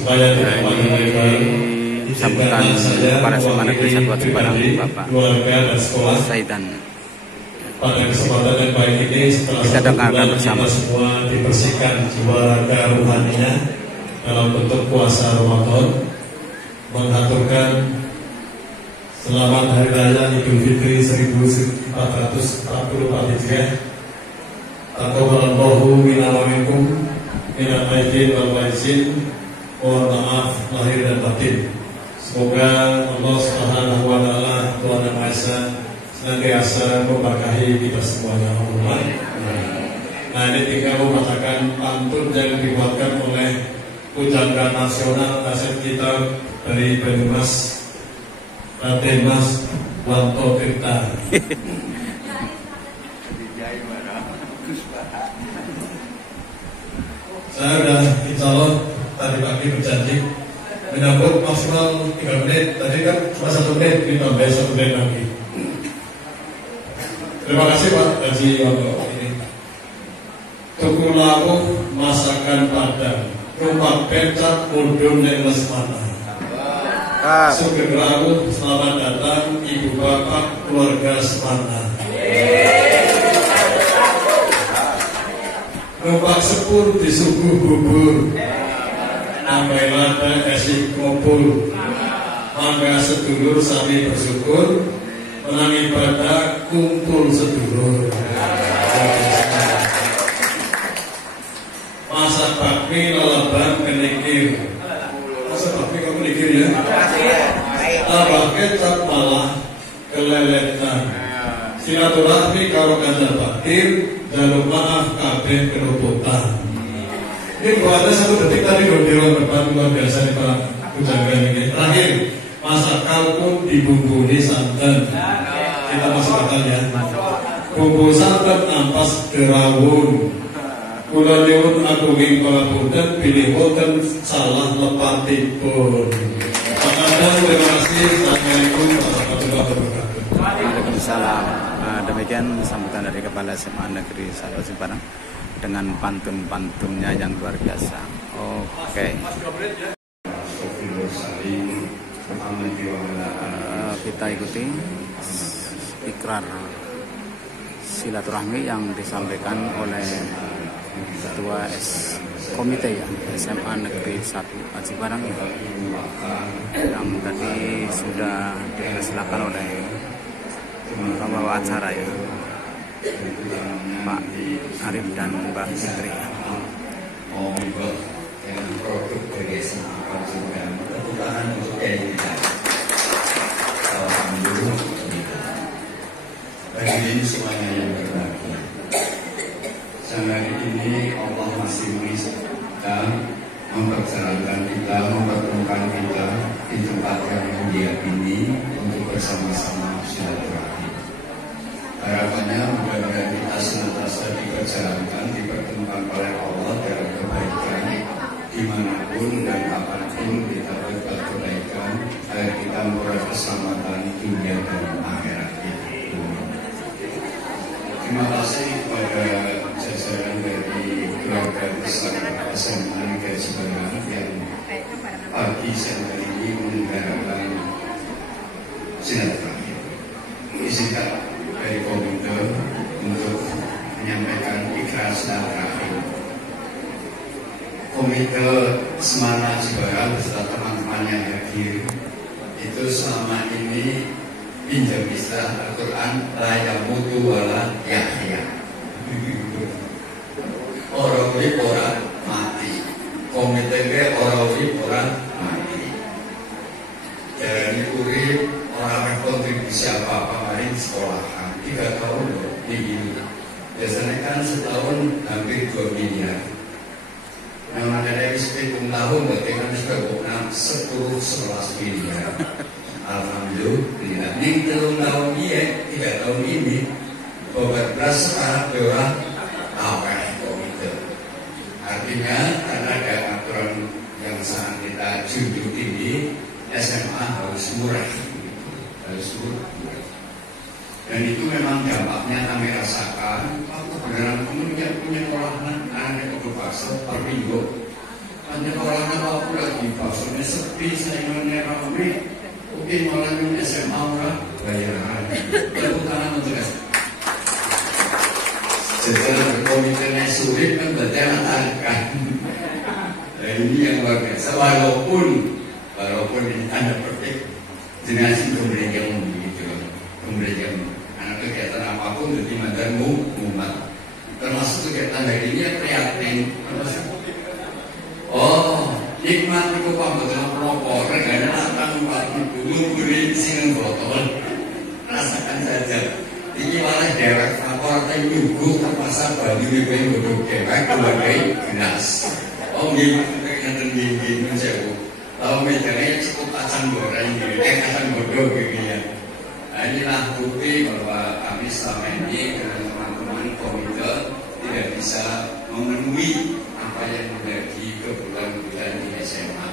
supaya tidak sambutan para SMA Negeri 1 Aji Barang Bapak keluarga dan sekolah. Saidan. Pada kesempatan yang baik ini setelah kita dengarkan bersama semua dibersihkan jiwa raga rohaninya dalam bentuk puasa Ramadan, mengaturkan selamat Hari Raya Idul Fitri 1444 Hijriah. Taqabbalallahu minna wa minkum minal aidin wal faizin. Mohon maaf lahir dan batin. Semoga Allah Subhanahu wa taala Tuhan Yang Maha Esa senantiasa memberkahi kita semuanya. Allahumma. Nah, ini tinggal membacakan pantun yang dibuatkan oleh pujangga nasional aset kita dari Banyumas, Raden Mas Wanto Tirta. Saya sudah insya Allah tadi pagi berjanji menyambut maksimal 3 menit. Tadi kan cuma 1 menit, ditambah 1 menit lagi. Terima kasih Pak Haji Wanto. Ini tuku lawuh masakan Padang, rumah becak mudun yang lesmana. Sugeng rawuh selamat datang Ibu Bapak keluarga Semana. Numpak sepur disuguh bubur, nampai lada esi kumpul. Mangga sedulur sami bersyukur, menang ibadah kumpul sedulur. Masak bakmi lalaban kenikir. Masak bakmi kamu nikir ya? Tambah kecap malah keleletan. Silaturahmi kalau kanjar baktir, jalur maaf kabeh keruputan. Ini kalau ada 1 detik tadi di ruang depan luar biasa nih Pak pujangga ini. Terakhir, masak kalkun dibumbuni santan. Kita masuk akal ya. Bumbu santan ampas gerawun. Kula nyuwun agunging pangapunten bilih wonten salah lepatipun. Terima kasih. Assalamualaikum warahmatullahi wabarakatuh. Waalaikumsalam. Demikian sambutan dari Kepala SMA Negeri 1 Aji Barang dengan pantun-pantunnya yang luar biasa. Oke. Kita ikuti ikrar silaturahmi yang disampaikan oleh Ketua Komite ya, SMA Negeri 1 Aji Barang yang tadi sudah dipersilakan oleh pembawa acara ya, Pak Arif dan Mbak Fitri. Yang produk dari SMA juga tepuk tangan untuk kita. Alhamdulillah. Bagi ini semuanya yang berbahagia. Hari ini Allah masih mengizinkan memperjalankan kita, mempertemukan kita di tempat yang mulia ini untuk bersama-sama silaturahmi. Harapannya mudah-mudahan kita senantiasa diperjalankan, dipertemukan oleh Allah dalam kebaikan dimanapun dan kapanpun kita berbuat kebaikan agar kita memperoleh keselamatan dunia dan akhirat kita. Terima kasih kepada jajaran dari keluarga besar SMA Negeri Barang yang pagi siang ini menyelenggarakan silaturahmi. Izinkan dari komite untuk menyampaikan ikrar silaturahmi. Komite Semana Cibarang beserta teman-teman yang hadir itu selama ini pinjam istilah Al-Quran la yamutu wala yahya. Orang urip ora mati. Komite ke orang urip ora mati. Dari urip orang berkontribusi apa-apa maring sekolahan 3 tahun loh begini. Biasanya kan setahun hampir 2 miliar. Memang ada yang 10 tahun berarti kan sudah bukan 10-11 miliar. Alhamdulillah. Ning 3 tahun ini, 3 tahun ini, obat beras sekarang orang apa komite. Artinya karena ada aturan yang sangat kita junjung tinggi, SMA harus murah, harus murah. Dan itu memang dampaknya kami rasakan. Kebenaran kemudian punya olahan aneh ke pasar per minggu. Hanya orang aku lagi baksonya sepi, saingannya ramai. Oke, malam ini SMA murah, bayaran. Tepuk tangan untuk setelah komitenya sulit kan berarti anak-anak. Nah, ini yang luar biasa. Walaupun ini tanda petik jenazah kemudian begitu, kemudian anak kegiatan apapun jadi mandan umat. Termasuk kegiatan hari ini yang prihatin. Oh, nikmat itu pambetan pelopor, reganya akan 4.000 ngumpulin sing botol. Rasakan saja. Ini malah derek lapor atau nyuguh terpaksa baju ibu yang bodoh derek sebagai gelas. Oh, gimana yang tinggi menjauh. Lalu medannya cukup kacang goreng, kacang bodoh gitu ya. Nah, inilah bukti bahwa kami selama ini dengan teman-teman komite tidak bisa memenuhi apa yang menjadi kebutuhan di SMA.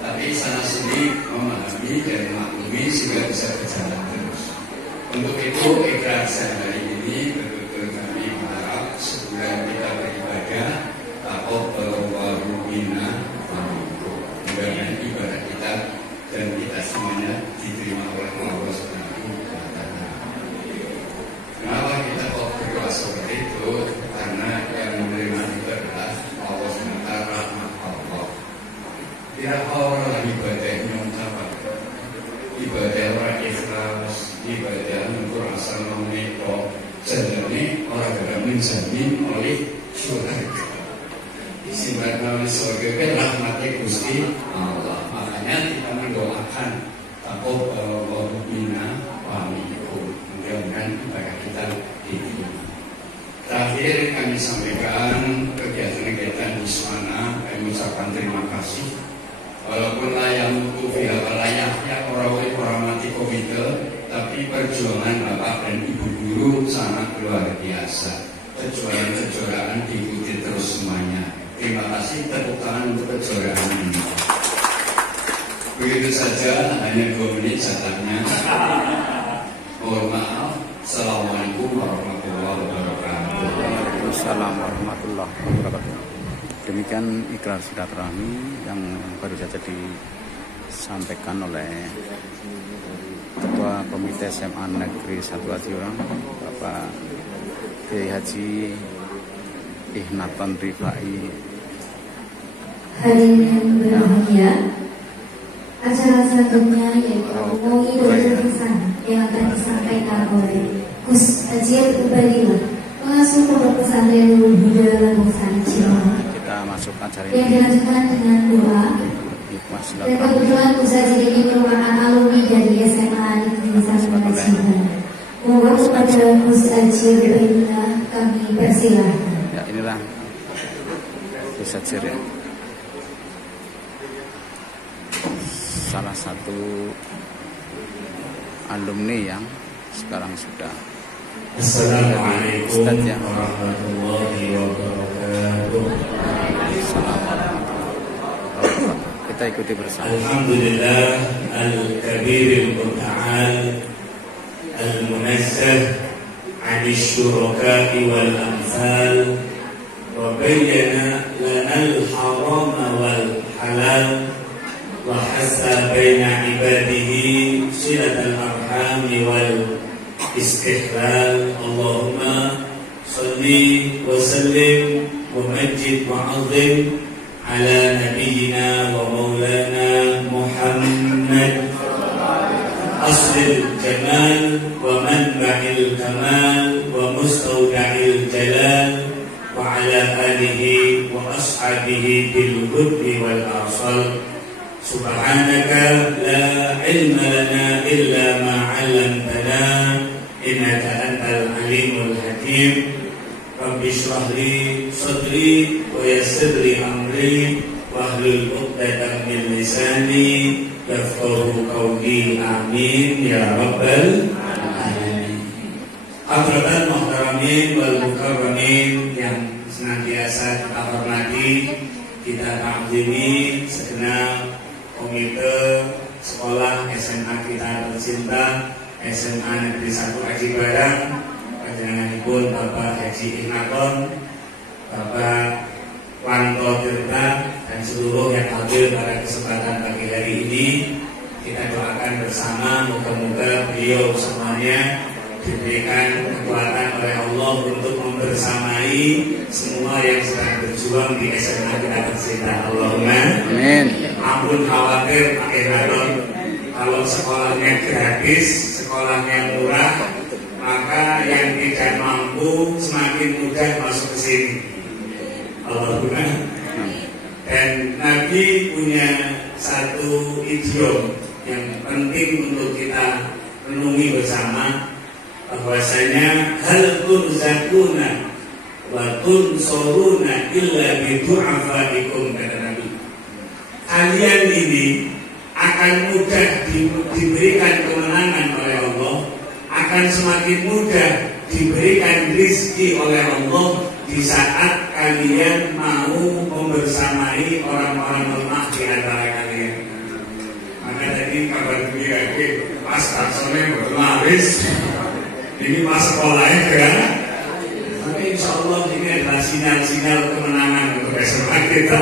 Tapi sana sini memahami dan memaklumi sehingga bisa berjalan terus. Untuk itu ikrar sehari ini betul-betul kami mengharap sebulan kita beribadah taqabbalallahu minna wa minkum. Mudah-mudahan ibadah kita dan kita semuanya diterima oleh Allah Subhanahu wa Ta'ala. Kenapa kita kok berdoa seperti itu? Karena yang menerima itu adalah Allah Subhanahu wa Ta'ala, rahmat Allah. Tidak orang ibadahnya apa? Ibadah orang ikhlas, ibadah untuk asal meneko, jadi orang dalam menjamin oleh surga. Disimpan oleh surga kan rahmatnya Gusti Allah. Makanya kita mendoakan taqabbalallahu minna wa minkum. Mudah-mudahan ibadah kita diterima. Terakhir kami sampaikan kegiatan-kegiatan di sana. Kami ucapkan terima kasih. Walaupun layak untuk pihak layaknya orang mati komite, tapi perjuangan Bapak dan Ibu guru sangat luar biasa. Kejuaraan diikuti terus semuanya. Terima kasih, tepuk tangan untuk kejuaraan ini. Begitu saja, hanya 2 menit jatahnya. Mohon maaf. Assalamualaikum warahmatullahi wabarakatuh. Waalaikumsalam warahmatullahi wabarakatuh. Demikian ikrar silaturahmi yang baru saja disampaikan oleh Ketua Komite SMA Negeri 1 Ajiurang, Bapak Kiai Haji Ihnaton Rifai. Hadirin yang berbahagia, acara selanjutnya yaitu Umum Idul Fitri yang akan disampaikan oleh Gus Ajir Ubadillah, pengasuh Pondok Pesantren Nurul Huda Lampung Sari Cirebon. Kita masuk acara yang ini. dilanjutkan dengan doa. Dan kebetulan Gus Ajir ini merupakan alumni dari SMA Negeri 1 Cirebon. Mohon kepada Gus Ajir Ubadillah kami persilahkan. Ya, inilah Gus Ajir ya. Salah satu alumni yang sekarang sudah Assalamualaikum warahmatullahi wabarakatuh. Kita ikuti bersama. Alhamdulillah al-kabir al-muta'al al-munazzah 'ani syuraka'i wal amthal wa bayyana lana al-haram wal halal wa hassa baina ibadihi silatal arham wal istihlal. Allahumma salli wa sallim wa majid wa azim ala nabiyyina wa maulana Muhammad aslil jamal wa manba'il kamal wa mustawda'il jalal wa ala alihi wa ashabihi bil hubbi wal asal. Subhanaka la ilma lana illa ma 'allamtana innaka antal alimul hakim. Rabbi shrah li sadri wa yassir li amri wahlul 'uqdatam min lisani yafqahu qawli. Amin ya rabbal alamin. Hadratan muhtaramin wal mukarramin yang senantiasa kita hormati, kita takzimi segenap komite sekolah SMA kita tercinta SMA Negeri 1 Aji Barang, panjenenganipun Bapak Haji Ihnaton, Bapak Wanto Tirta dan seluruh yang hadir pada kesempatan pagi hari ini. Kita doakan bersama moga-moga beliau semuanya diberikan kekuatan oleh Allah untuk membersamai semua yang sedang berjuang di SMA kita tercinta. Allahumma amin. Ampun khawatir pakai balon. Kalau sekolahnya gratis, sekolahnya murah, maka yang tidak mampu semakin mudah masuk ke sini. Allahumma. Dan Nabi punya satu idiom yang penting untuk kita renungi bersama, bahwasanya hal turzakuna wa tunsuruna illa bidu'afaikum, kata Nabi. Kalian ini akan mudah diberikan kemenangan oleh Allah, akan semakin mudah diberikan rizki oleh Allah di saat kalian mau membersamai orang-orang lemah di antara kalian. Maka tadi kabar gembira pas taksone berlaris, ini pas sekolahnya kan. Tapi insya Allah ini adalah sinyal-sinyal kemenangan untuk SMA kita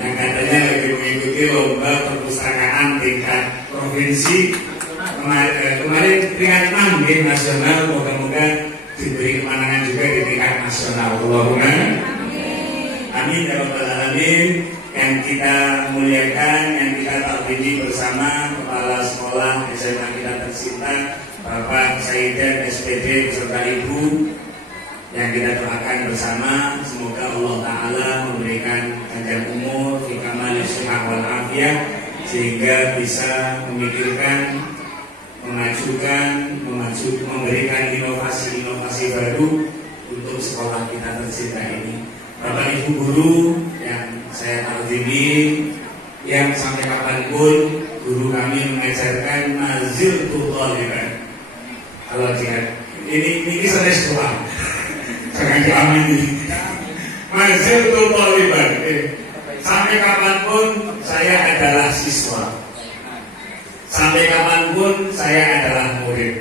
yang katanya lagi mengikuti lomba perpustakaan tingkat provinsi. Kemarin tingkat 6 di nasional, moga-moga diberi kemenangan juga di tingkat nasional. Allahumma amin ya rabbal alamin. Yang kita muliakan, yang kita takbiri bersama kepala sekolah SMA kita tercinta Bapak Saidan SPD beserta Ibu, yang kita doakan bersama semoga Allah Ta'ala memberikan panjang umur, fikamal sehat wal afiat, sehingga bisa memikirkan, memberikan inovasi-inovasi baru untuk sekolah kita tercinta ini. Bapak Ibu guru yang saya takdimi, yang sampai kapanpun guru kami mengajarkan mazil tutorial. Kalau dia ini saya sekolah, jangan diamini. Mazil tutorial. Sampai kapanpun saya adalah siswa. Sampai kapanpun saya adalah murid.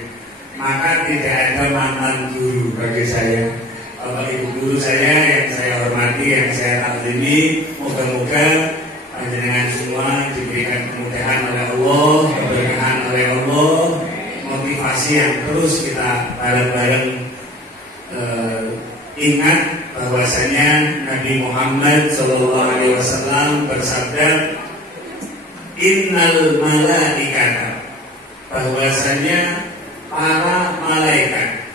Maka tidak ada mantan guru bagi saya. Bapak Ibu guru saya yang saya hormati, yang saya takdimi, moga-moga panjenengan semua diberikan kemudahan oleh Allah, keberkahan oleh Allah, motivasi yang terus kita bareng-bareng ingat bahwasanya Nabi Muhammad SAW bersabda, innal malaikata, bahwasanya para malaikat,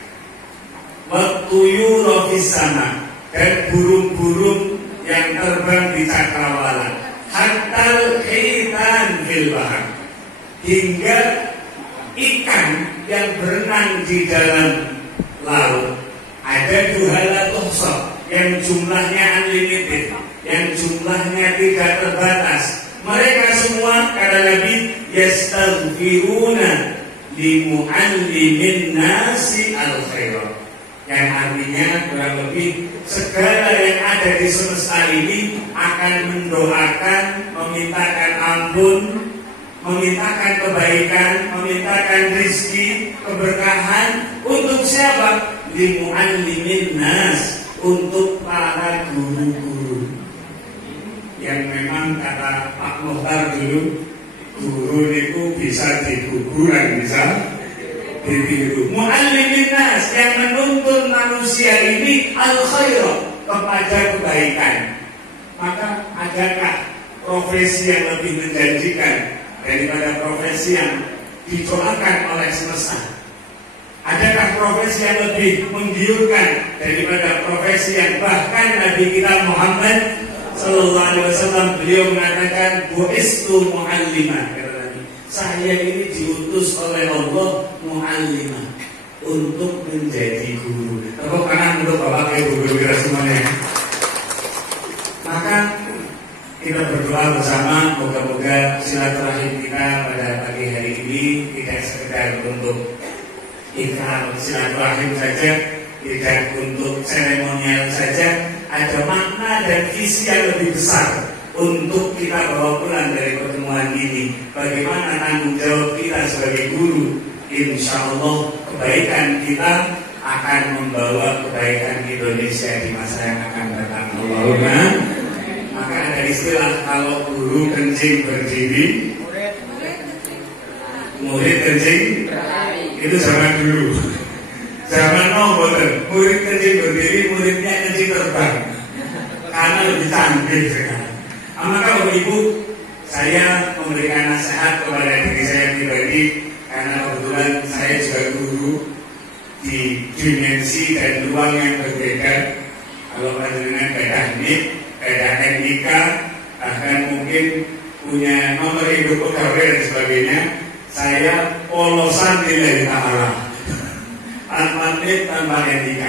wattuyura fis sama, dan burung-burung yang terbang di cakrawala, hatta hitan fil bahar, hingga ikan yang berenang di dalam laut, ada duhalatuhsab, yang jumlahnya unlimited, yang jumlahnya tidak terbatas. Mereka semua, kata Nabi, yastaghfiruna limu'allimin nasi al-khairat, yang artinya kurang lebih segala yang ada di semesta ini akan mendoakan, memintakan ampun, memintakan kebaikan, memintakan rizki, keberkahan untuk siapa? Limu'allimin nas, untuk para guru-guru. Yang memang kata Pak Mohtar dulu, guru itu bisa diguguran, bisa ditiru. Mu'allimin nas, yang menuntun manusia ini al-khairat, kepada kebaikan. Maka adakah profesi yang lebih menjanjikan daripada profesi yang didoakan oleh semesta? Adakah profesi yang lebih menggiurkan daripada profesi yang bahkan Nabi kita Muhammad Sallallahu Alaihi Wasallam, beliau mengatakan bu'istu mu'allimah, kata Nabi, saya ini diutus oleh Allah mu'allimah, untuk menjadi guru. Tepuk tangan untuk Bapak Ibu guru kita semuanya. Maka kita berdoa bersama, moga-moga silaturahim kita pada pagi hari ini tidak sekedar untuk ikrar silaturahim saja, tidak untuk seremonial saja, ada makna dan visi yang lebih besar untuk kita bawa pulang dari pertemuan ini. Bagaimana tanggung jawab kita sebagai guru? Insya Allah kebaikan kita akan membawa kebaikan Indonesia di masa yang akan datang. Allahumma maka ada istilah kalau guru kencing berdiri, murid kencing itu zaman dulu. Zaman now murid kencing berdiri, muridnya kencing terbang karena lebih canggih sekarang. Maka Bapak Ibu, saya memberikan nasihat kepada diri saya pribadi karena kebetulan saya juga guru di dimensi dan ruang yang berbeda. Kalau panjenengan beda NIK, bahkan mungkin punya nomor induk pegawai dan sebagainya, saya polosan nilai ta'ala tanpa NIK, tanpa NIK.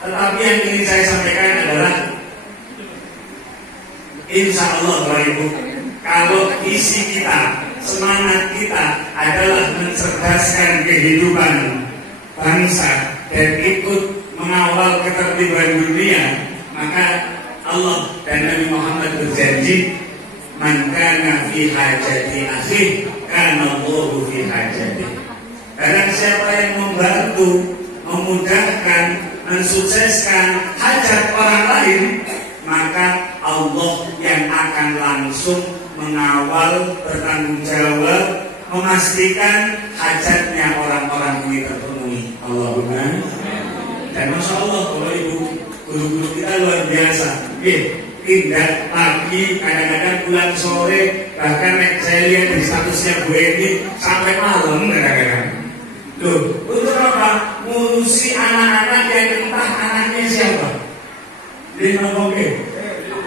Tetapi yang ingin saya sampaikan adalah insya Allah Bapak Ibu, kalau isi kita, semangat kita adalah mencerdaskan kehidupan bangsa dan ikut mengawal ketertiban dunia, maka Allah dan Nabi Muhammad berjanji, man kana fi hajati akhi kana Allahu fi hajati. Barang siapa yang membantu, memudahkan, mensukseskan hajat orang lain, maka Allah yang akan langsung mengawal, bertanggung jawab, memastikan hajatnya orang-orang ini terpenuhi. Allahumma. Dan Masya Allah Bapak Ibu, guru-guru kita luar biasa. Tindak pagi, kadang-kadang pulang sore, bahkan saya lihat di statusnya Bu Eni sampai malam kadang-kadang. Loh, untuk apa? Ngurusi anak-anak yang entah anaknya siapa. Lima oke.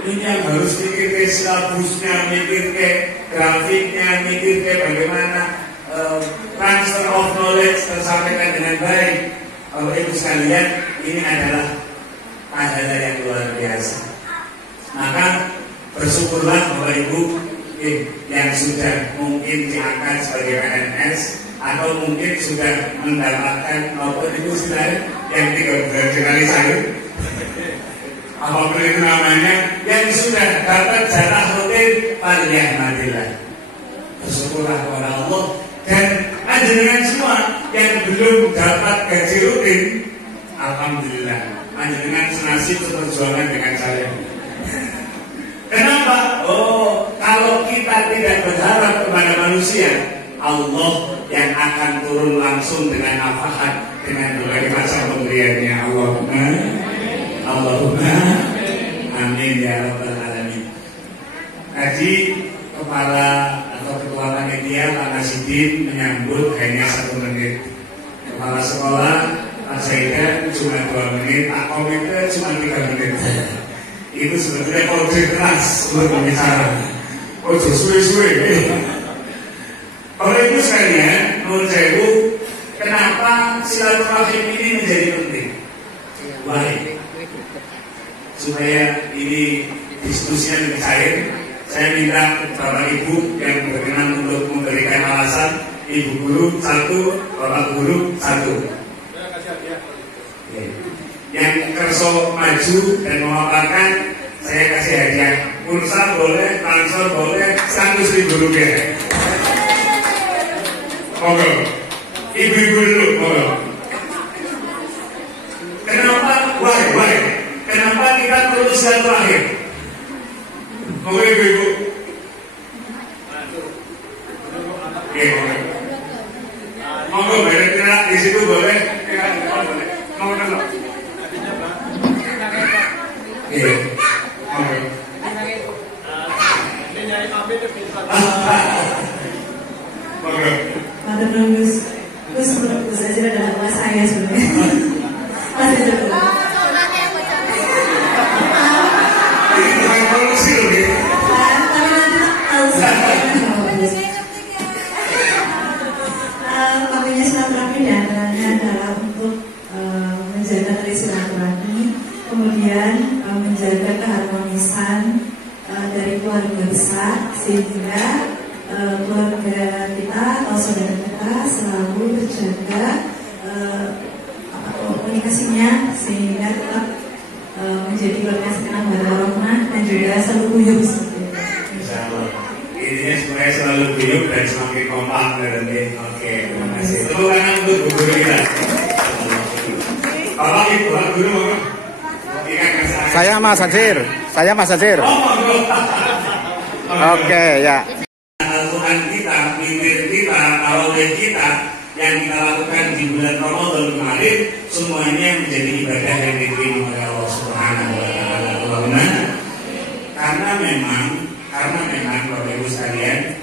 Ini yang harus mikir ke silabusnya, mikir ke grafiknya, mikir ke bagaimana transfer of knowledge tersampaikan dengan baik. Bapak Ibu sekalian, ini adalah pahala yang luar biasa. Maka bersyukurlah Bapak Ibu yang sudah mungkin diangkat sebagai PNS atau mungkin sudah mendapatkan Bapak Ibu sekalian yang 3 bulan sekali saya, apapun itu namanya, yang sudah dapat jatah rutin, alhamdulillah. Bersyukurlah kepada Allah. Dan panjenengan semua yang belum dapat gaji rutin, alhamdulillah, panjenengan senasib seperjuangan dengan saya. Kenapa? Oh, kalau kita tidak berharap kepada manusia, Allah yang akan turun langsung dengan nafahat, dengan berbagai macam pemberiannya. Allahumma amin ya rabbal alamin. Tadi kepala atau ketua panitia Pak Nasidin menyambut hanya 1 menit. Kepala sekolah Pak Zaidan cuma 2 menit, Pak Komite cuma 3 menit. Itu sebetulnya kode keras untuk berbicara. Kode suwe-suwe. Bapak Ibu sekalian, menurut saya, kenapa silaturahim ini menjadi penting? Baik, supaya ini diskusinya lebih cair, saya minta Bapak Ibu yang berkenan untuk memberikan alasan. Ibu guru 1, Bapak guru 1. Yang kerso maju dan memaparkan, saya kasih hadiah. Pulsa boleh, transfer boleh, 100.000 rupiah. Monggo, ibu-ibu dulu, monggo. Kenapa? Why? Kenapa kita perlu silaturahim? Monggo ibu-ibu. Monggo, kira di situ boleh. Monggo dulu. Iya. Monggo. Ini nyari pamit monggo. Matur Gus aja adalah nama saya sebenarnya. Masih dulu. Makanya silaturahmi diantaranya adalah untuk menjaga tali silaturahmi, kemudian menjaga keharmonisan dari keluarga besar sehingga keluarga kita atau saudara kita selalu terjaga komunikasinya sehingga tetap menjadi keluarga sekarang warahmah dan juga selalu guyup seperti itu. Insyaallah. Intinya supaya selalu guyup dan semakin kompak nanti. Oke, terima kasih. Tepuk tangan untuk guru kita. Bapak Ibu, guru. Saya Mas Hadir. Saya Mas Azir. Oke, ya. Al-Quran kita, witir kita, tarawih kita yang kita lakukan di bulan Ramadan kemarin semuanya menjadi ibadah yang diterima oleh Allah Subhanahu wa taala. Allahumma. Karena memang Bapak Ibu sekalian,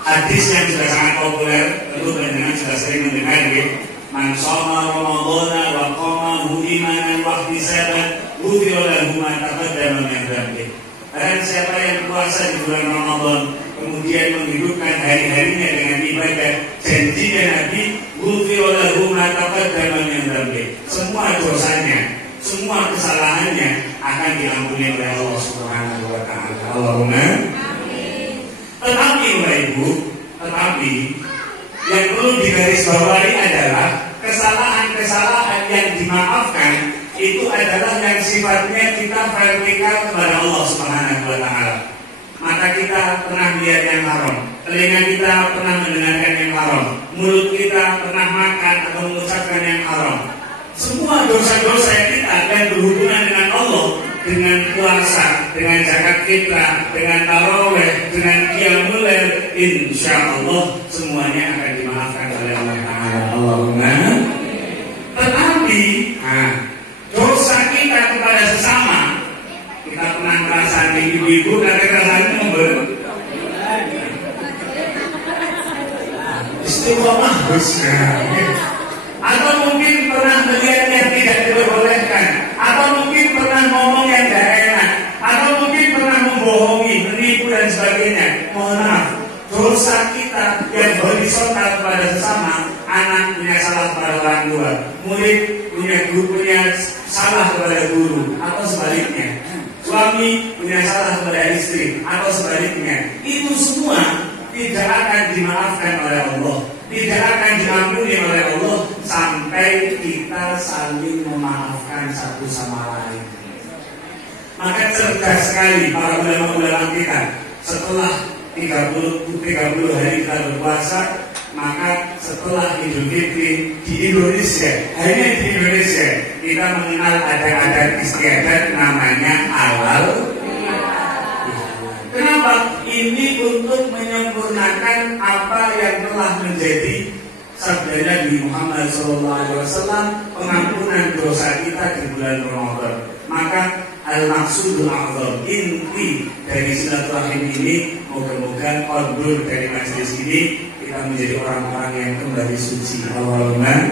hadis yang sudah sangat populer, tentu dengan sudah sering mendengar ya. Man shoma Ramadhana wa qamahu imanan wa ihtisaban ghufira lahu ma taqaddama min dhanbihi. Dan siapa yang puasa di bulan Ramadan kemudian menghidupkan hari-harinya dengan ibadah, janjinya Nabi, ghufira lahu ma taqaddama min dhanbihi. Semua dosanya, semua kesalahannya akan diampuni oleh Allah Subhanahu wa taala. Allahumma amin. Tetapi Bapak Ibu, yang perlu digarisbawahi adalah kesalahan-kesalahan yang dimaafkan itu adalah yang sifatnya kita vertikal kepada Allah Subhanahu wa taala. Mata kita pernah melihat yang haram, telinga kita pernah mendengarkan yang haram, mulut kita pernah makan atau mengucapkan yang haram. Semua dosa-dosa kita yang berhubungan dengan Allah, dengan puasa, dengan zakat fitrah, dengan tarawih, dengan qiyamul lail, insyaallah semuanya akan dimaafkan oleh Allah Taala. Allahumma. Tetapi, dosa kita kepada sesama, kita pernah merasa ibu-ibu dari rasanya istiqomah bosnya. Atau mungkin pernah melihat yang tidak diperbolehkan, atau mungkin pernah ngomong yang tidak enak, atau mungkin pernah membohongi, menipu dan sebagainya. Mohon maaf, dosa kita yang horizontal kepada sesama, anak punya salah kepada orang tua, murid punya salah kepada guru, atau sebaliknya, suami punya salah kepada istri, atau sebaliknya. Itu semua tidak akan dimaafkan oleh Allah, tidak akan diampuni oleh Allah sampai kita saling memaafkan satu sama lain. Maka cerdas sekali para ulama-ulama kita. Setelah 30 hari kita berpuasa, maka setelah Idul Fitri di Indonesia, hanya di Indonesia kita mengenal ada adat istiadat namanya halal. Kenapa? Ini untuk menyempurnakan apa yang telah menjadi sabda Nabi Muhammad SAW, pengampunan dosa kita di bulan Ramadan. Maka al-maksudul a'zam, inti dari silaturahim ini, moga-moga kondur dari majelis ini kita menjadi orang-orang yang kembali suci. Allahumma.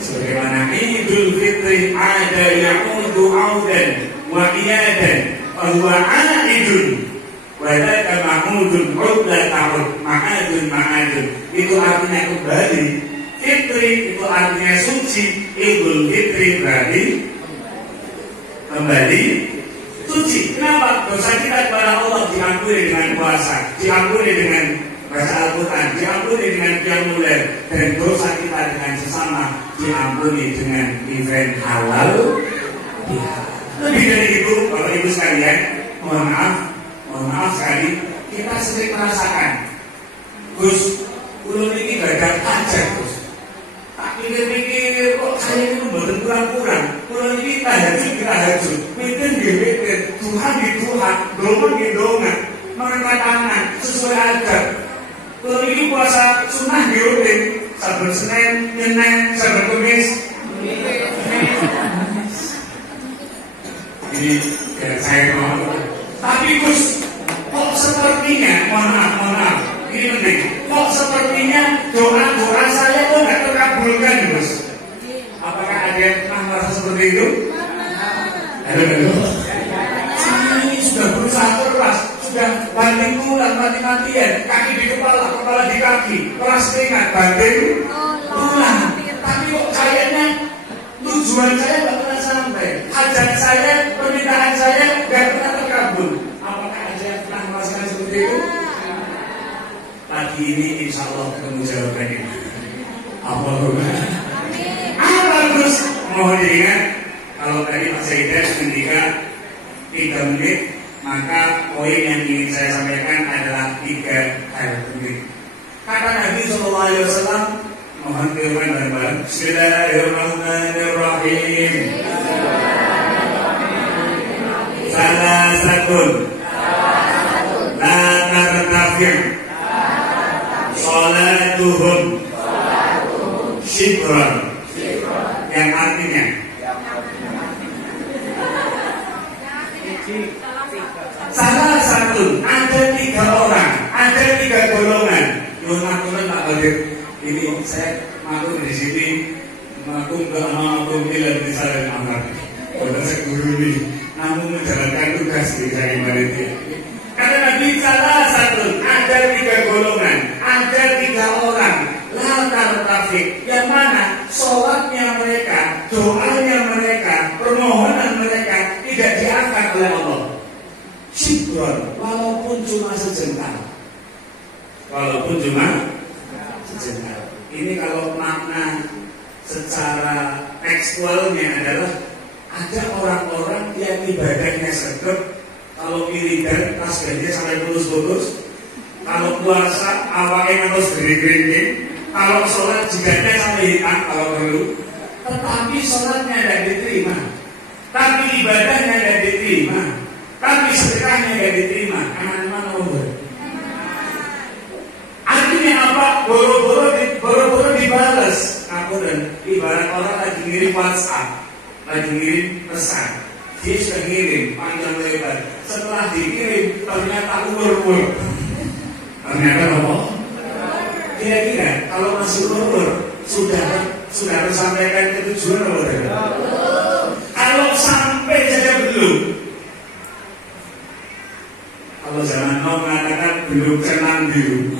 Sebagaimana Idul Fitri ada ya'udu audan wa iyadan wa huwa a'idun wadaka ma'udun udla ta'ud ma'adun. Itu artinya kembali. Fitri itu artinya suci. Idul Fitri berarti kembali suci. Kenapa? Dosa kita kepada Allah diampuni dengan puasa, diampuni dengan baca Al-Quran, diampuni dengan qiyamul lail, dan dosa kita dengan sesama diampuni dengan event halal. Lebih dari itu, Bapak Ibu sekalian, mohon maaf sekali, kita sering merasakan, Gus, ulun ini gak ada aja, Gus. Tak pikir-pikir, kok saya itu bener kurang-kurang. Ulun ini tahajud, mikir Tuhan di Tuhan, dongan di dongan, mengangkat tangan sesuai adat. Ulun ini puasa sunnah di rutin, saben Senin, Senin, saben Kamis. Ini saya mau. Tapi Gus, kok sepertinya, mohon maaf, ini penting. Kok sepertinya doa saya kok nggak terkabulkan, Gus? Apakah ada yang pernah merasa seperti itu? Halo. Saya sudah berusaha keras, sudah banting tulang, mati-matian, kaki di kepala di kaki, keras keringat, banting tulang. Tapi kok kayaknya tujuan saya nggak pernah sampai, hajat saya, permintaan saya nggak pernah terkabul. Apakah ada yang pernah merasakan seperti itu? Pagi ini insya Allah ketemu jawabannya. Allahumma. Terus mohon diingat, kalau tadi Pak Saidah ketika 3 menit, maka poin yang ingin saya sampaikan adalah 3 hal penting. Kata Nabi SAW, mohon firman bareng-bareng. Bismillahirrahmanirrahim. Salasatun la tartafi' salatuhum syibran, yang artinya salah satu, ada 3 orang, ada 3 golongan. Yang makunan Pak Badir, ini saya makun di sini, makun ke makun ilan di sana amat. Kalau saya guru ini, namun menjalankan tugas di saya panitia. Karena Nabi salah satu, ada 3 golongan, ada 3 orang, latar trafik, yang mana sholatnya mereka, doanya mereka, permohonan mereka tidak diangkat oleh Allah. Syibron, walaupun cuma sejengkal. Walaupun cuma sejengkal. Ini kalau makna secara tekstualnya adalah ada orang-orang yang ibadahnya sedep, kalau wiridan tasbihnya sampai putus-putus, kalau puasa awalnya terus gering-gering, kalau sholat jidatnya sampai hitam kalau perlu, tetapi sholatnya tidak diterima, tapi ibadahnya tidak diterima, tapi sedekahnya tidak diterima. Aman-aman Allah. Artinya apa? Boro-boro dibalas. Aku dan ibarat orang lagi ngirim WhatsApp, lagi ngirim pesan, dia sudah ngirim panjang lebar. Setelah dikirim ternyata ulur. Ternyata apa? Kira-kira kalau masih ulur sudah tersampaikan ke tujuan apa? Kalau sampai saja belum. Kalau zaman mau mengatakan belum senang biru.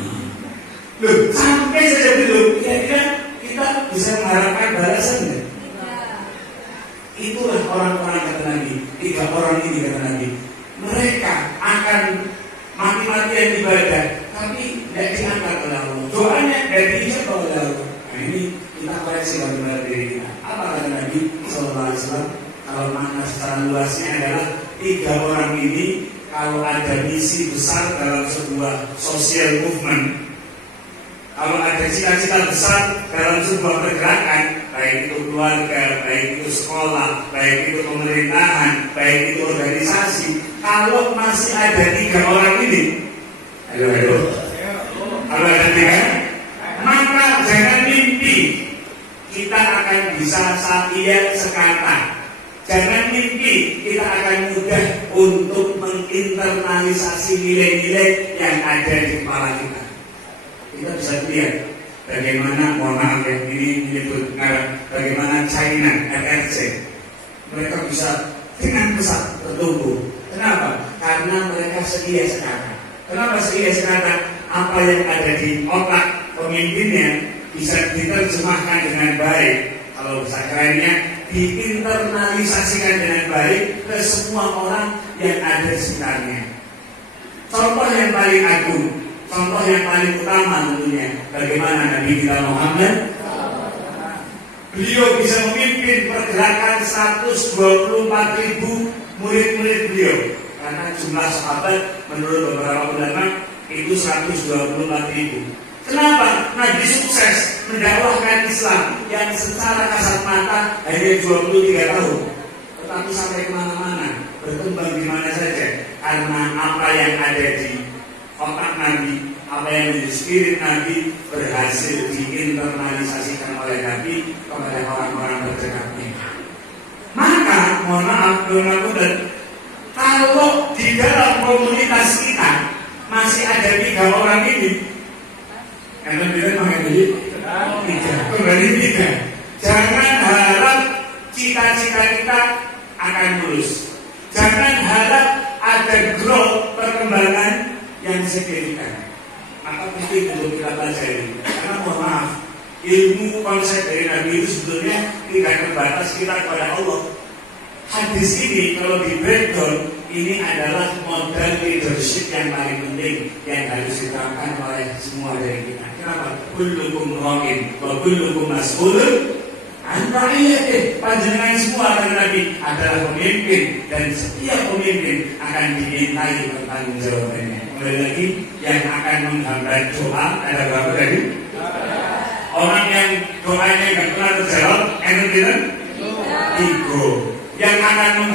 Loh, sampai saja belum. Kira-kira kita bisa mengharapkan balasan enggak? Itulah orang-orang kata Nabi. 3 orang ini kata Nabi. Mereka akan mati-matian ibadah, tapi tidak diangkat oleh Allah. Doanya tidak diijabah oleh Allah. Nah ini kita koreksi bagaimana diri kita. Apa kata Nabi Sallallahu Alaihi Wasallam? Kalau makna secara luasnya adalah 3 orang ini kalau ada misi besar dalam sebuah social movement, kalau ada cita-cita besar dalam sebuah pergerakan, baik itu keluarga, baik itu sekolah, baik itu pemerintahan, baik itu organisasi, kalau masih ada 3 orang ini, kalau ada 3, maka jangan mimpi kita akan bisa iya sekata. Jangan mimpi kita akan mudah untuk menginternalisasi nilai-nilai yang ada di kepala kita. Kita bisa lihat bagaimana, mohon maaf ya, ini menyebut bagaimana China, RRC, mereka bisa dengan pesat bertumbuh. Kenapa? Karena mereka sedia sekata. Kenapa sedia sekata? Apa yang ada di otak pemimpinnya bisa diterjemahkan dengan baik. Kalau bahasa kerennya, diinternalisasikan dengan baik ke semua orang yang ada di sekitarnya. Contoh yang paling agung, contoh yang paling utama tentunya, bagaimana Nabi kita Muhammad. Beliau bisa memimpin pergerakan 124.000 murid-murid beliau. Karena jumlah sahabat menurut beberapa ulama itu 124.000. Kenapa Nabi sukses mendakwahkan Islam yang secara kasat mata hanya 23 tahun, tetapi sampai kemana-mana, berkembang di mana saja, karena apa yang ada di otak Nabi, apa yang menjadi spirit Nabi berhasil diinternalisasikan oleh Nabi kepada orang-orang terdekatnya. Maka, mohon maaf, kalau di dalam komunitas kita masih ada 3 orang ini, karena kita mengambil 3, kembali 3. Jangan harap cita-cita kita akan lulus. Jangan harap ada growth perkembangan yang signifikan. Maka penting untuk kita pelajari. Karena mohon maaf, ilmu konsep dari Nabi itu sebetulnya tidak terbatas kita kepada Allah. Hadis ini kalau di breakdown, ini adalah modal leadership yang paling penting yang harus diterapkan oleh semua dari kita. Kenapa? Kullukum ra'in wa kullukum mas'ulun an ra'iyatihi. Panjenengan semua dari Nabi adalah pemimpin, dan setiap pemimpin akan dimintai pertanggungjawabannya. Kembali lagi, yang akan menghambat doa ada berapa tadi? Orang yang doanya nggak pernah terjawab, ego. yang akan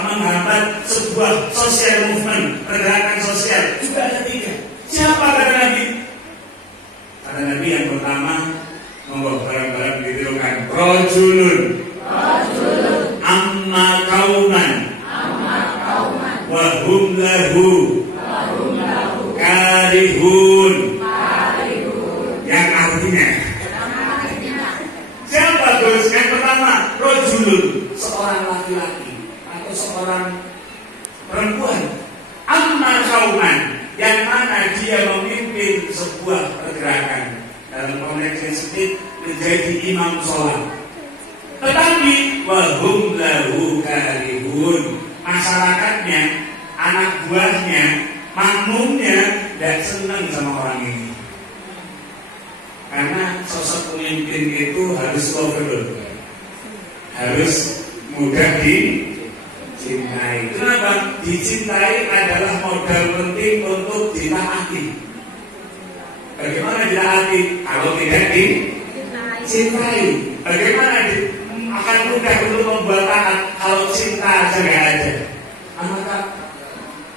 menghambat sebuah social movement, pergerakan sosial. Juga ada 3. Siapa kata Nabi? Kata Nabi yang pertama, monggo barang-barang ditirukan. Rajulun amma kauman wa hum lahu karihun. Yang artinya siapa Gus? Yang pertama, rajulun, seorang laki-laki atau seorang perempuan, amma kauman, yang mana dia memimpin sebuah pergerakan, dalam konteks yang sempit menjadi imam sholat. Tetapi wahum lahu karihun, masyarakatnya, anak buahnya, makmumnya tidak senang sama orang ini. Karena sosok pemimpin itu harus lovable, harus mudah dicintai. Kenapa? Dicintai adalah modal penting untuk ditaati. Bagaimana ditaati? Kalau tidak dicintai, bagaimana akan mudah untuk membuat taat kalau cinta aja nggak ada? Maka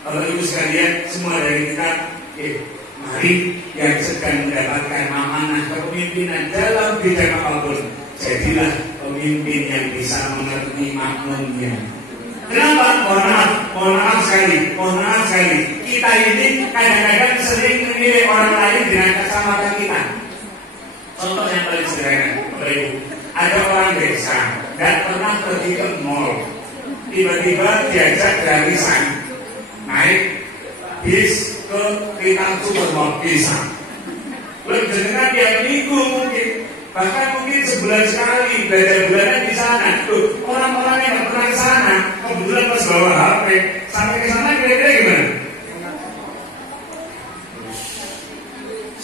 kalau ibu sekalian, semua dari kita, mari yang sedang mendapatkan amanah kepemimpinan dalam bidang apapun, jadilah pemimpin yang bisa mengerti makmumnya. Kenapa? Mohon maaf sekali. Kita ini kadang-kadang sering menilai orang lain dengan kacamata kita. Contoh yang paling sederhana, Bapak Ibu, ada orang desa dan pernah pergi ke mall, tiba-tiba diajak gratisan naik bis ke kita supermarket bisa. Belum jenengan tiap minggu mungkin, bahkan mungkin sebulan sekali belajar bulanan di sana. Tuh, orang-orang yang nggak pernah ke sana, kebetulan pas bawa HP, sampai ke sana kira-kira gimana?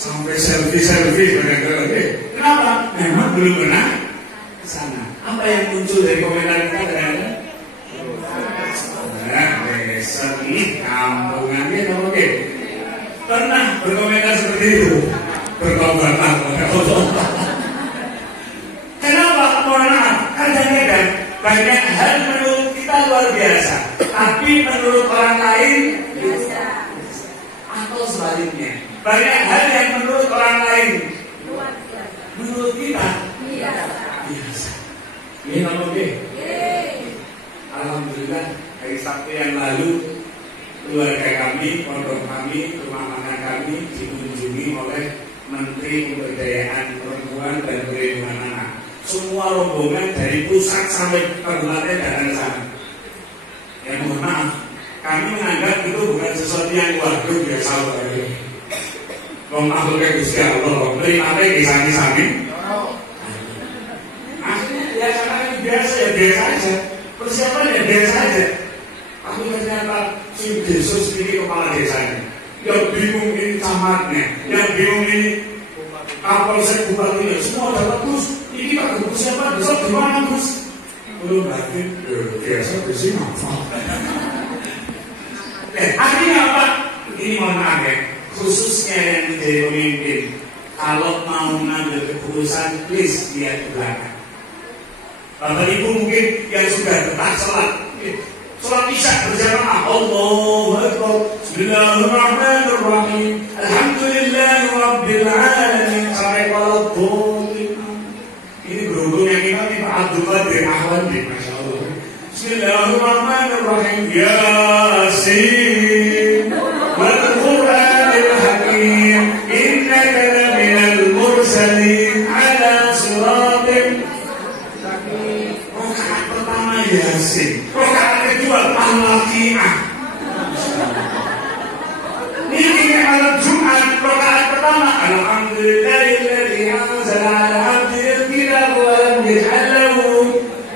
Sampai selfie kadang-kadang. Kenapa? Memang belum pernah ke sana. Apa yang muncul dari komentar kita kadang-kadang? Besar ini kampungannya oke. Pernah berkomentar seperti itu, berkomentar. Kenapa? Mohon maaf, kadang-kadang banyak hal menurut kita luar biasa, tapi menurut orang lain biasa. Atau sebaliknya, banyak hal yang menurut orang lain luar biasa, menurut kita biasa. Ini apa oke? Alhamdulillah, hari Sabtu yang lalu keluarga kami, pondok kami, rumah makan kami dikunjungi oleh Menteri Pemberdayaan Perempuan dan Perlindungan Anak. Semua rombongan dari pusat sampai kabupaten datang ke sana. Ya mohon maaf, kami menganggap itu bukan sesuatu yang waduh biasa banget. Maaf oleh Gusti Allah, terima kasih kisah-kisahnya. Ya karena biasa aja. Persiapan ya biasa aja. Aku ternyata si desa sendiri kepala desanya, yang bingung ini camatnya, yang bingung ini kapolsek bupatinya, semua dapat terus. Ini tak persiapan besok gimana Gus? Belum lagi, biasa besi apa? Akhirnya apa? Ini mohon maaf ya, khususnya yang menjadi pemimpin, kalau mau mengambil keputusan, please lihat ke belakang. Bapak Ibu mungkin yang sudah betah sholat isya berjamaah, Allahu Akbar, Bismillahirrahmanirrahim, Alhamdulillahirabbil alamin, sampai waladhdallin. Ini berhubung yang ini Pak Abdul Qadir Ahwandi, masya Allah. Bismillahirrahmanirrahim, Yasin, wal Qur'anil Hakim, innaka laminal mursalin ala siratin. Rakaat pertama Yasin, rakaat kedua Al-Waqi'ah. Ini malam Jumat, rakaat pertama Alhamdulillahilladzi anzala 'ala 'abdihi al-kitaba wa lam yaj'al lahu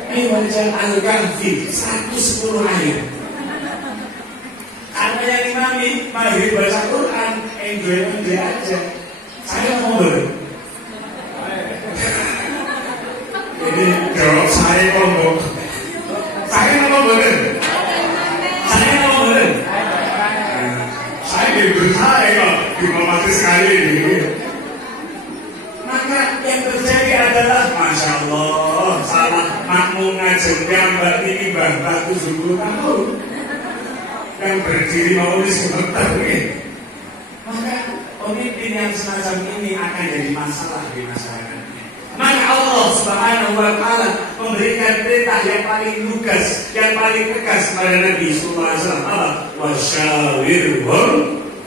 iwajan. Al-Kahfi 110 ayat. Karena yang imami mahir baca Quran, enjoyment dia aja. Saya mau ini jawab saya ngomong. Saya ngomong. Saya berusaha kok diplomasi sekali ini. Maka yang terjadi adalah, masya Allah, salah makmum ngaji lajeng piyambak niki mbah 70 tahun. Yang berdiri mau sebentar nih. Maka pemimpin yang semacam ini akan jadi masalah di masyarakat. Maka Allah Subhanahu wa Ta'ala memberikan perintah yang paling lugas, yang paling tegas kepada Nabi sallallahu alaihi wasallam, wasyawirhum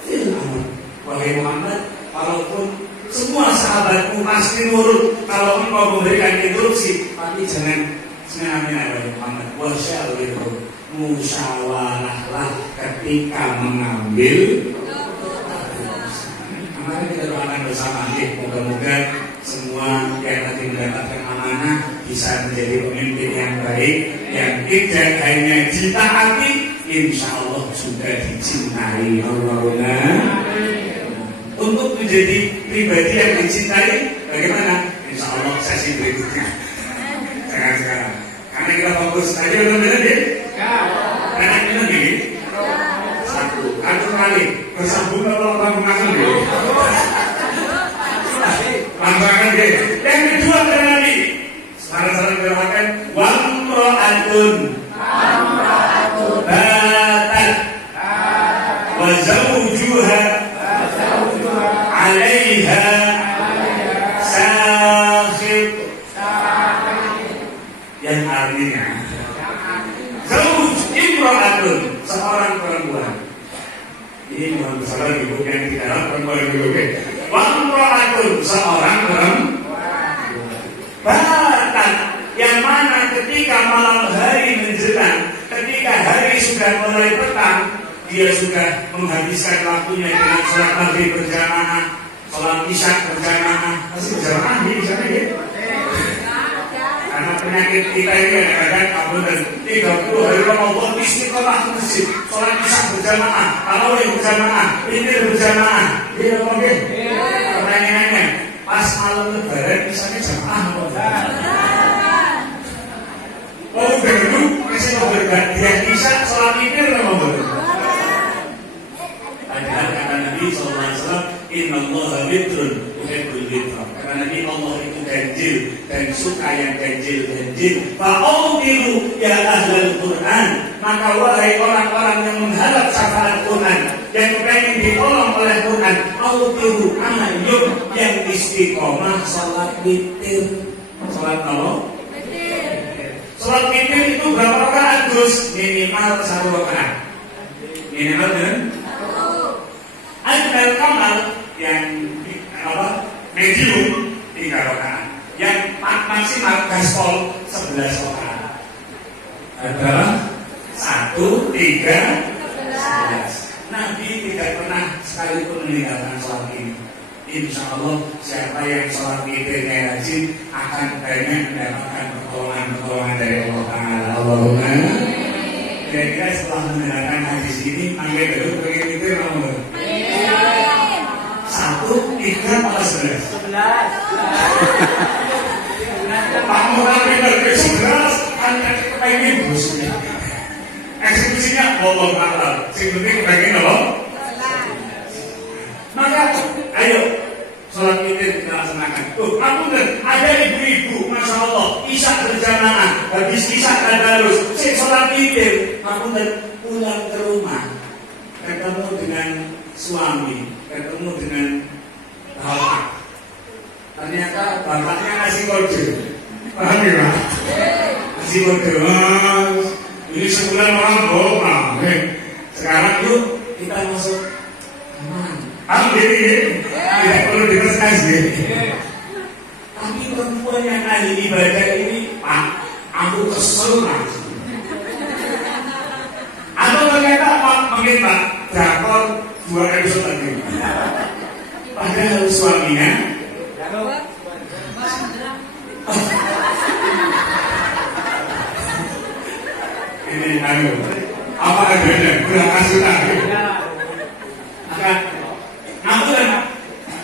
fil amr. Wahai Muhammad, walaupun semua sahabatmu pasti nurut kalau engkau memberikan instruksi, tapi jangan wahai Muhammad, wasyawirhum, musyawarahlah ketika mengambil. Mari kita doakan bersama, moga-moga semua yang tadi mendapatkan amanah bisa menjadi pemimpin yang baik, yang tidak hanya ditaati, insya Allah juga dicintai Allahumma. Untuk menjadi pribadi yang dicintai, bagaimana? Insya Allah sesi berikutnya. Jangan sekarang, karena kita fokus aja benar-benar ya. Karena minum ini satu kali bersambung kalau orang mengaku ya. Langgangan dia. Yang kedua kata Nabi, saran-saran berlakan wamro'atun batat wa zawjuha alaiha sakhib. Yang artinya zawj imro'atun, seorang perempuan. Ini mohon salah ibu yang di dalam perempuan ibu. Wamro'atun, seorang perempuan. Bahkan yang mana ketika malam hari menjelang, ketika hari sudah mulai petang, dia sudah menghabiskan waktunya dengan sholat maghrib berjamaah, sholat isya berjamaah. Masih berjamaah di sana ya? Karena penyakit kita ini kadang-kadang kabur dan 30 hari Ramadan istiqomah ke masjid, sholat isya berjamaah, tarawih berjamaah, witir berjamaah. Iya apa nggih? Pertanyaannya, pas malam lebaran misalnya jamaah apa? Oh dulu masih mau bergantian isya sholat witir apa? Padahal kata Nabi SAW, Innallaha witrun yuhibbul witra. Kata Nabi, Allah itu ganjil dan suka yang ganjil-ganjil. Fa'autiru ya ahlal Quran, maka wahai orang-orang yang mengharap syafaat Quran, yang pengen ditolong oleh Quran, autiru, ayo yang istiqomah sholat witir. Sholat apa? Sholat witir itu berapa rakaat Gus? Minimal 1 rakaat. Minimal kan? Adnal kamal yang medium 3 rakaat, yang maksimal gaspol 11 rakaat. Adalah 1, 3, 11. Nabi tidak pernah sekalipun meninggalkan sholat ini. Insya Allah siapa yang sholat witirnya rajin akan banyak mendapatkan pertolongan dari Allah Taala. Allahumma. Kira-kira setelah mendengarkan hadis ini, angkat dulu pengen witir nomor 1, 3, 11. Pak Muhammad ke 11, kan pengen busnya. Eksekusinya Allah Ta'ala. Sing penting pengen apa? Maka ayo sholat witir kita laksanakan. Ada ibu-ibu, masya Allah, isya berjamaah, habis isya tadarus, sholat witir, pulang ke rumah, ketemu dengan suami, ketemu dengan bapak. Ternyata bapaknya ngasih kode, paham ya? Ngasih kode, ini sebulan orang bohong. Sekarang yuk kita masuk. Ambil ini, tidak perlu direskas gitu. Tapi perempuan yang ahli ibadah ini, Pak, aku kesel mas. Atau ternyata Pak, mungkin Pak, drakor 2 episode lagi. Padahal suaminya ini apa adanya, kurang asuhan.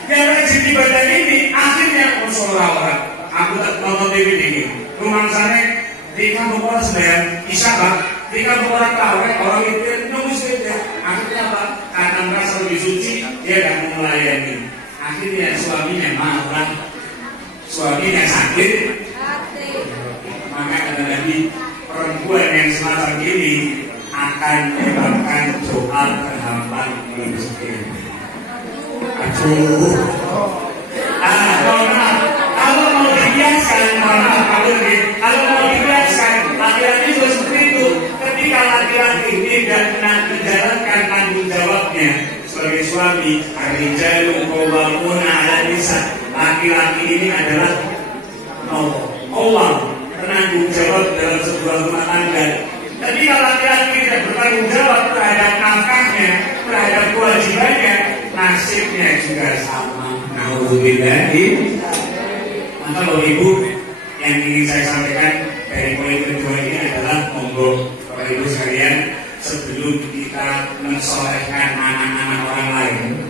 Yang rajin ibadah ini akhirnya orang. Aku tak nonton TV ini. Rumah sana di kampung orang sembahyang isya Pak, di kampung orang tahu orang itu nunggu saja. Akhirnya apa? Karena merasa lebih suci, dia tidak mau melayani. Akhirnya suaminya marah, suaminya sakit. Maka kata Nabi, perempuan yang semacam ini akan menyebabkan doa terhambat oleh rezeki. Aduh. Kalau mau dibiasakan, kalau mau dibiasakan, laki-laki juga seperti itu. Ketika laki-laki tidak pernah menjalankan tanggung jawabnya sebagai suami, ar-rijalu qawwamuna 'alan nisa. Laki-laki ini adalah qawwam, penanggung jawab dalam sebuah rumah tangga. Ketika laki-laki tidak bertanggung jawab terhadap nafkahnya, terhadap kewajibannya, nasibnya juga sama. Nauzubillahi. Maka Bapak Ibu, yang ingin saya sampaikan dari poin kedua ini adalah monggo Bapak Ibu sekalian, sebelum kita mensolehkan anak-anak orang lain,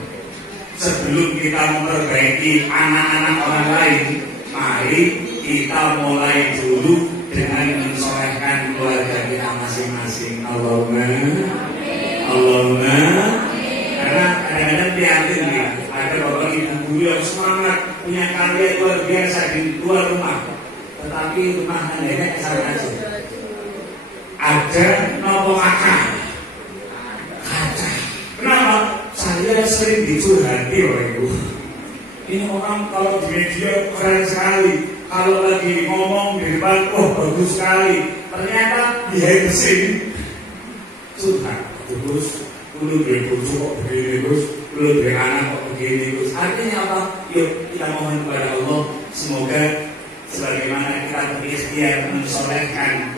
sebelum kita memperbaiki anak-anak orang lain, mari kita mulai dulu dengan mensolehkan keluarga kita masing-masing. Allahumma. Karena kadang-kadang prihatin ya, ada bapak ibu guru yang semangat punya karya luar biasa di luar rumah, tetapi rumah tangganya kesal aja. Ada nopo kaca. Kenapa? Saya sering dicurhati oleh ibu. Ini orang kalau di media keren sekali, kalau lagi ngomong di depan, bagus sekali. Ternyata behind the scene curhat, terus dulu dia kok begini, terus dulu dia anak kok begini, terus artinya apa? Yuk kita mohon kepada Allah, semoga sebagaimana kita berikhtiar mensolehkan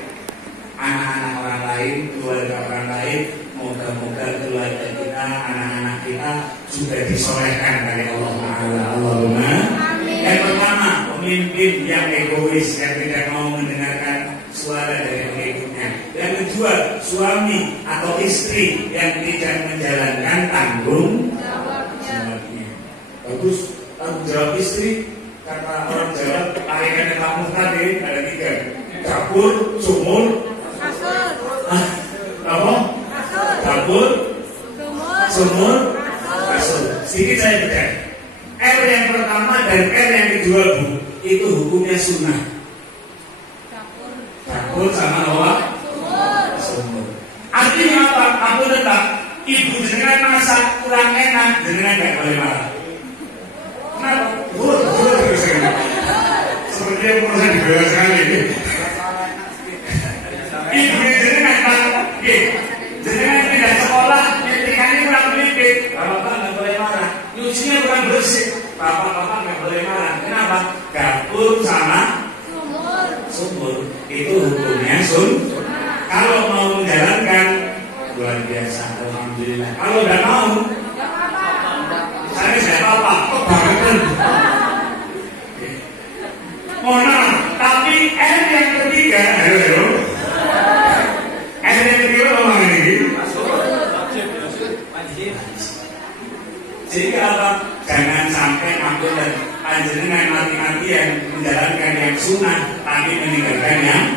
anak-anak orang lain, keluarga orang lain, moga-moga keluarga kita, anak-anak kita juga disolehkan dari Allah Ta'ala. Allahumma. Yang pertama, pemimpin yang egois, yang tidak mau mendengarkan suara dari pengikutnya. Yang kedua, suami atau istri yang tidak menjalankan tanggung jawabnya. Bagus, tanggung jawab istri, kata orang Jawa, tarikan yang kamu tadi ada 3. Dapur, sumur, apa? Dapur, sumur, kasur. Sedikit saya bedah. R yang pertama dan R yang kedua, Bu, itu hukumnya sunnah. Dapur sama apa? Sumur. Artinya apa? Aku tetap ibu dengan masak kurang enak, dengan tidak boleh marah. Kenapa? Terus seperti yang pernah saya dibawa sekali. Ibu dengan tidak sekolah, nyetrikannya kurang pelipit, bapak nggak boleh marah. Nyucinya kurang bersih, bapak nggak boleh marah. Kenapa? Dapur sama sumur itu hukumnya kalau mau menjalankan luar biasa, alhamdulillah. Kalau tidak mau, saya apa? Kebangetan. Mohon, tapi R yang ketiga, R yang ketiga apa ini? Jadi apa? Jangan sampai makhluk dan panjenengan mati-matian menjalankan yang sunnah tapi meninggalkan yang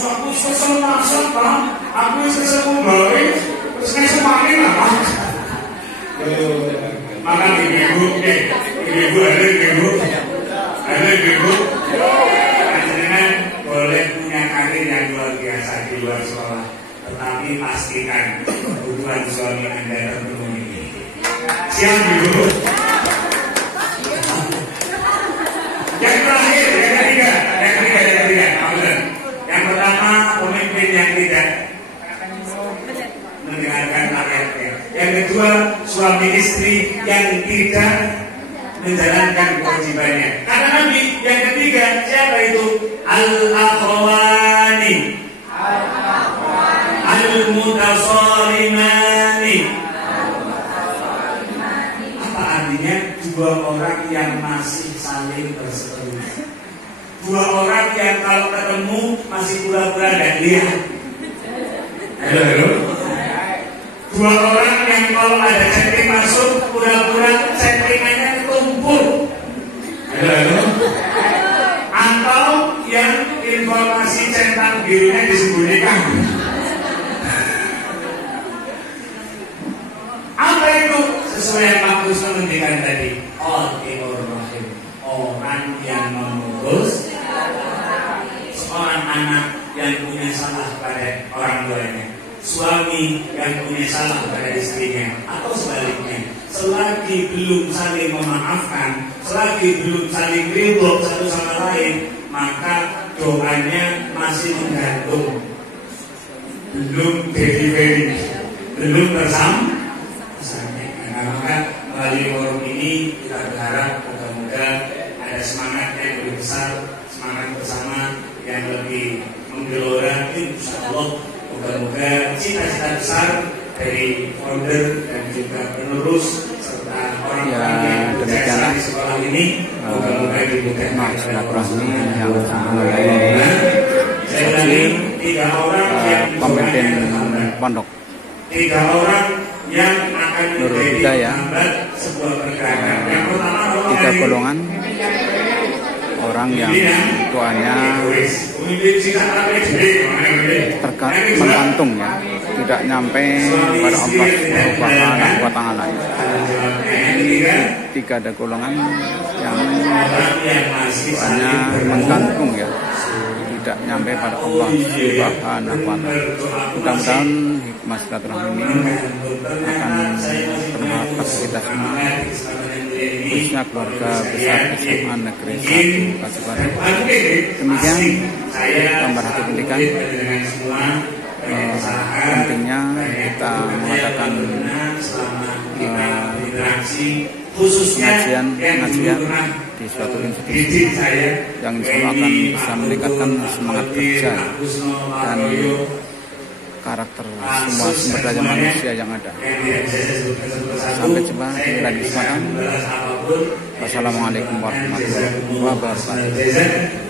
aku sesel masak, Pak. Aku sesel membawa terus saya semakin apa? Maka ibu-ibu panjenengan boleh punya karir yang luar biasa di luar sekolah, tetapi pastikan kebutuhan suami Anda terpenuhi. Siap, Ibu. Yang terakhir, yang ketiga. Yang pertama, pemimpin yang tidak mendengarkan rakyatnya. Yang kedua, suami istri yang tidak menjalankan kewajibannya. Kata Nabi, yang ketiga, siapa itu? Al-akhwani, al-mutasalimani. Apa artinya? Dua orang yang masih saling berseteru. Dua orang yang kalau ketemu masih pura-pura dan lihat. Halo. Dua orang yang kalau ada chatting masuk pura-pura chattingannya tumpul. Halo. Atau yang informasi centang birunya disembunyikan. Apa itu? Sesuai yang Markus menunjukkan tadi. Orang yang mengurus, seorang yang punya salah pada istrinya, atau sebaliknya, selagi belum saling memaafkan, selagi belum saling ridho satu sama lain, maka doanya masih menggantung, belum delivery, belum bersama. Maka melalui forum ini kita berharap moga-moga ada semangat yang lebih besar, semangat bersama yang lebih menggelora. Insya Allah moga-moga cita-cita besar dari founder dan juga penerus serta orang-orang yang berjasa di sekolah ini moga-moga dibukakan silaturahmi yang pemimpin pondok 3 orang yang akan menjadi sebuah pergerakan. Yang pertama 3 golongan orang yang doanya menggantung ya, tidak nyampe pada Allah Subhanahu wa Ta'ala. 3 ada golongan yang doanya menggantung ya, tidak nyampe pada Allah Subhanahu wa Ta'ala. Mudah-mudahan hikmah silaturahmi ini akan bermanfaat kita semua, khususnya keluarga besar SMA Negeri 1 Pacibaran. Demikian gambar hati pendidikan. Pentingnya kita mengadakan pengajian di suatu institusi yang insya Allah akan bisa meningkatkan semangat kerja dan karakter semua sumber daya manusia yang ada. Sampai jumpa di lain kesempatan. Wassalamualaikum warahmatullahi wabarakatuh.